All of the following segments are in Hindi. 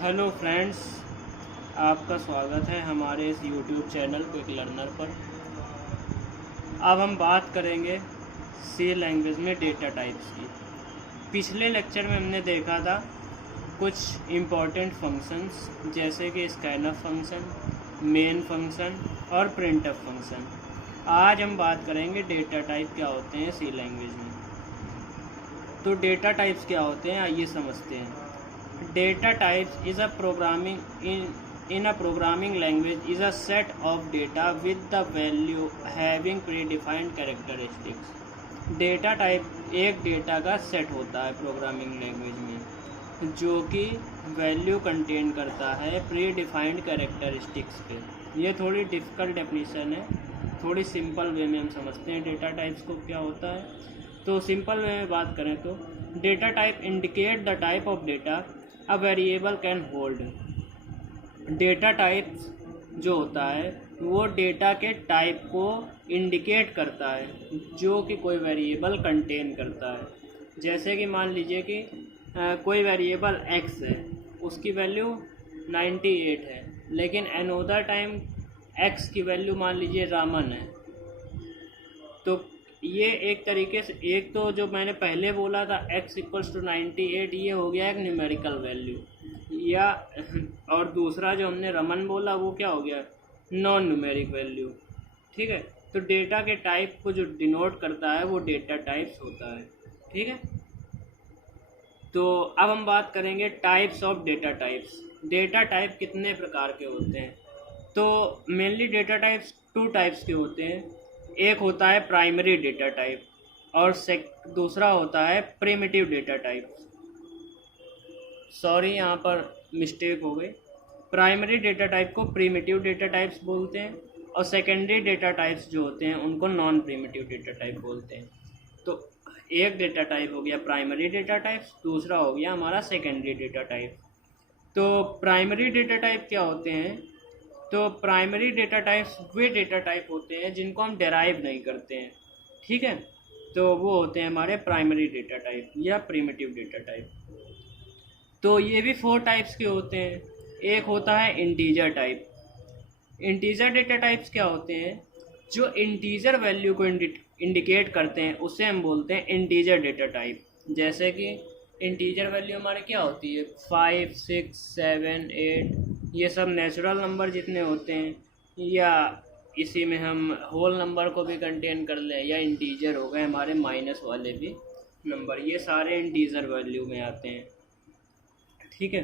हेलो फ्रेंड्स, आपका स्वागत है हमारे इस यूट्यूब चैनल क्विक लर्नर पर। अब हम बात करेंगे सी लैंग्वेज में डेटा टाइप्स की। पिछले लेक्चर में हमने देखा था कुछ इम्पॉर्टेंट फंक्शंस जैसे कि स्कैनफ फंक्शन, मेन फंक्शन और प्रिंटफ फंक्शन। आज हम बात करेंगे डेटा टाइप क्या होते हैं सी लैंग्वेज में। तो डेटा टाइप्स क्या होते हैं आइए समझते हैं। Data types is a programming in a programming language is a set of data with the value having predefined characteristics। Data type एक डेटा का सेट होता है प्रोग्रामिंग लैंग्वेज में जो कि वैल्यू कंटेन करता है प्री डिफाइंड कैरेक्टरिस्टिक्स पे। ये थोड़ी डिफ़िकल्ट डेफिनेशन है, थोड़ी सिंपल वे में हम समझते हैं डेटा टाइप्स को क्या होता है। तो सिंपल वे में बात करें तो data type indicate the type of data a variable can hold. Data types जो होता है वो डेटा के टाइप को इंडिकेट करता है जो कि कोई वेरिएबल कंटेन करता है। जैसे कि मान लीजिए कि कोई वेरिएबल x है, उसकी वैल्यू 98 है, लेकिन अनोदर टाइम x की वैल्यू मान लीजिए रामन है। तो ये एक तरीके से, एक तो जो मैंने पहले बोला था x = 98, ये हो गया एक न्यूमेरिकल वैल्यू, या और दूसरा जो हमने रमन बोला वो क्या हो गया, नॉन न्यूमेरिक वैल्यू। ठीक है, तो डेटा के टाइप को जो डिनोट करता है वो डेटा टाइप्स होता है। ठीक है, तो अब हम बात करेंगे types of data types. Data type कितने प्रकार के होते हैं? तो मेनली डेटा टाइप्स 2 टाइप्स के होते हैं। एक होता है प्राइमरी डेटा टाइप और दूसरा होता है प्रिमिटिव डेटा टाइप। सॉरी, यहाँ पर मिस्टेक हो गई। प्राइमरी डेटा टाइप को प्रिमिटिव डेटा टाइप्स बोलते हैं और सेकेंडरी डेटा टाइप्स जो होते हैं उनको नॉन प्रिमिटिव डेटा टाइप बोलते हैं। तो एक डेटा टाइप हो गया प्राइमरी डेटा टाइप्स, दूसरा हो गया हमारा सेकेंडरी डेटा टाइप। तो प्राइमरी डेटा टाइप क्या होते हैं? तो प्राइमरी डेटा टाइप्स वे डेटा टाइप होते हैं जिनको हम डेराइव नहीं करते हैं। ठीक है, तो वो होते हैं हमारे प्राइमरी डेटा टाइप या प्रिमिटिव डेटा टाइप। तो ये भी 4 टाइप्स के होते हैं। एक होता है integer type. Integer data types क्या होते हैं? जो इंटीजर वैल्यू को इंडिकेट करते हैं उसे हम बोलते हैं इंटीजर डेटा टाइप। जैसे कि इंटीजर वैल्यू हमारे क्या होती है, 5, 6, 7, 8, ये सब नेचुरल नंबर जितने होते हैं, या इसी में हम होल नंबर को भी कंटेन कर लें, या इंटीजर हो गए हमारे माइनस वाले भी नंबर, ये सारे इंटीजर वैल्यू में आते हैं। ठीक है,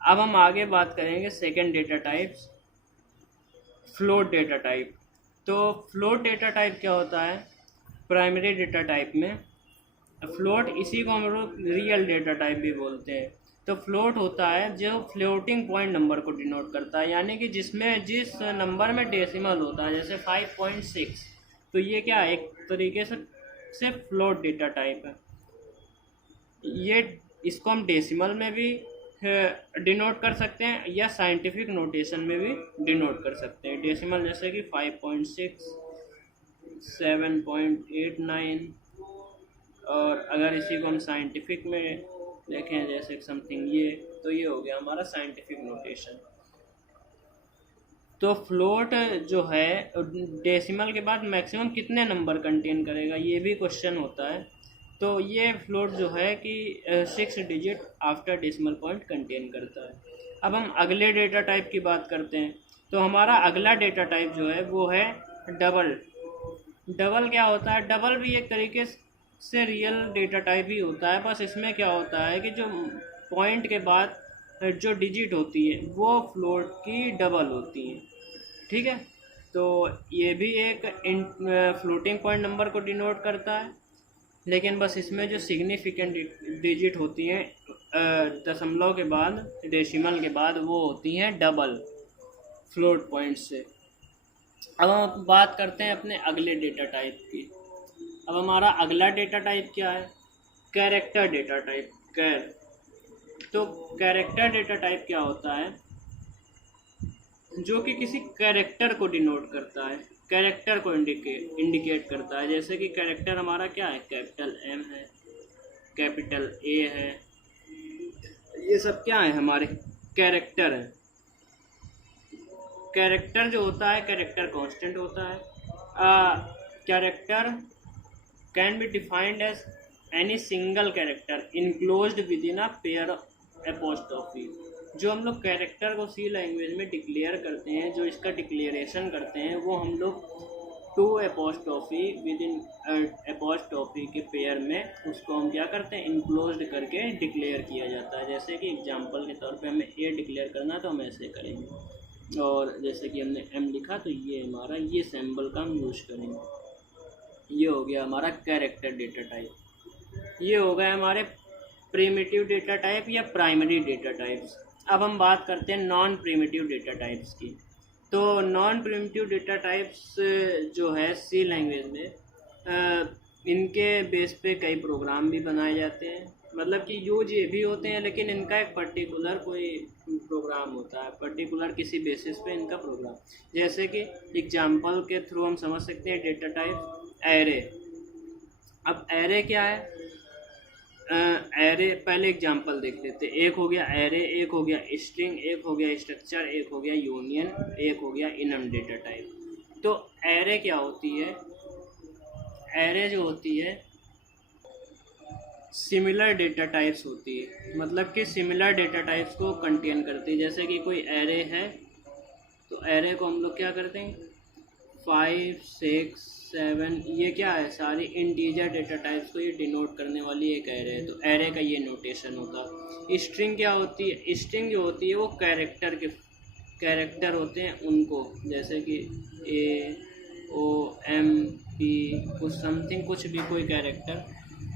अब हम आगे बात करेंगे second data types, float data type. तो फ्लोट डेटा टाइप क्या होता है? प्राइमरी डेटा टाइप में फ्लोट, इसी को हम लोग रियल डेटा टाइप भी बोलते हैं। तो फ्लोट होता है जो फ्लोटिंग पॉइंट नंबर को डिनोट करता है, यानी कि जिसमें जिस नंबर में डेसिमल होता है, जैसे 5.6, तो ये क्या है, एक तरीके से फ्लोट डेटा टाइप है। ये इसको हम डेसिमल में भी डिनोट कर सकते हैं या साइंटिफिक नोटेशन में भी डिनोट कर सकते हैं। डेसिमल जैसे कि 5.6, 7.89, और अगर इसी को हम साइंटिफिक में देखें जैसे समथिंग ये, तो ये हो गया हमारा साइंटिफिक नोटेशन। तो फ्लोट जो है डेसिमल के बाद मैक्सिमम कितने नंबर कंटेन करेगा, ये भी क्वेश्चन होता है। तो ये फ्लोट जो है कि 6 digit after decimal point contain करता है। अब हम अगले डेटा टाइप की बात करते हैं। तो हमारा अगला डेटा टाइप जो है वो है डबल। डबल क्या होता है? डबल भी एक तरीके से रियल डेटा टाइप ही होता है, बस इसमें क्या होता है कि जो पॉइंट के बाद जो डिजिट होती है वो फ्लोट की डबल होती हैं। ठीक है, तो ये भी एक फ्लोटिंग पॉइंट नंबर को डिनोट करता है, लेकिन बस इसमें जो सिग्निफिकेंट डिजिट होती हैं दशमलव के बाद, डेसिमल के बाद, वो होती हैं डबल फ्लोट पॉइंट से। अब हम बात करते हैं अपने अगले डेटा टाइप की। अब हमारा अगला डेटा टाइप क्या है? कैरेक्टर डेटा टाइप, कैर। तो कैरेक्टर डेटा टाइप क्या होता है? जो कि किसी कैरेक्टर को डिनोट करता है, कैरेक्टर को इंडिकेट करता है। जैसे कि कैरेक्टर हमारा क्या है, कैपिटल M है, कैपिटल A है, ये सब क्या है हमारे कैरेक्टर है। कैरेक्टर जो होता है, कैरेक्टर कांस्टेंट होता है। Character can be defined as any single character enclosed within a pair apostrophe. जो हम लोग कैरेक्टर को सी लैंग्वेज में डिक्लेयर करते हैं, जो इसका डिक्लेरेशन करते हैं, वो हम लोग 2 एपोस्ट्रोफी विद इन एपोस्ट्रोफी के पेयर में उसको हम क्या करते हैं, इनक्लोज्ड करके डिक्लेयर किया जाता है। जैसे कि एग्जांपल के तौर पे हमें ए डिक्लेयर करना है तो हम ऐसे करेंगे, और जैसे कि हमने एम लिखा तो ये हमारा ये सिंबल का हम यूज करेंगे। ये हो गया हमारा कैरेक्टर डेटा टाइप। ये हो गए हमारे प्रिमिटिव डेटा टाइप या प्राइमरी डेटा टाइप्स। अब हम बात करते हैं नॉन प्रिमिटिव डेटा टाइप्स की। तो नॉन प्रिमिटिव डेटा टाइप्स जो है सी लैंग्वेज में इनके बेस पे कई प्रोग्राम भी बनाए जाते हैं। मतलब कि यूज ये भी होते हैं, लेकिन इनका एक पर्टिकुलर कोई प्रोग्राम होता है, पर्टिकुलर किसी बेसिस पे इनका प्रोग्राम। जैसे कि एग्जांपल के थ्रू हम समझ सकते हैं डेटा टाइप एरे। अब एरे क्या है? एरे पहले एग्जांपल देख लेते हैं। एक हो गया एरे, एक हो गया स्ट्रिंग, एक हो गया स्ट्रक्चर, एक हो गया यूनियन, एक हो गया इनम डेटा टाइप। तो एरे क्या होती है? एरे जो होती है सिमिलर डेटा टाइप्स होती है, मतलब कि सिमिलर डेटा टाइप्स को कंटेन करती है। जैसे कि कोई एरे है तो एरे को हम लोग क्या करते हैं, 5, 6, 7, ये क्या है, सारी इंटीजर डेटा टाइप्स को ये डिनोट करने वाली एक एरे है। तो एरे का ये नोटेशन होता है। स्ट्रिंग क्या होती है? स्ट्रिंग जो होती है वो कैरेक्टर होते हैं उनको, जैसे कि AOMP कुछ समथिंग, कुछ भी कोई कैरेक्टर।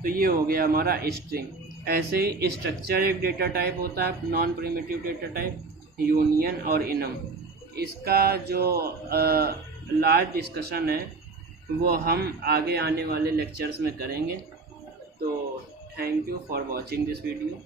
तो ये हो गया हमारा स्ट्रिंग। ऐसे ही स्ट्रक्चर एक डेटा टाइप होता है, non primitive data type, union और इनम। इसका जो लार्ज डिस्कशन है वो हम आगे आने वाले लेक्चर्स में करेंगे। तो thank you for watching this video.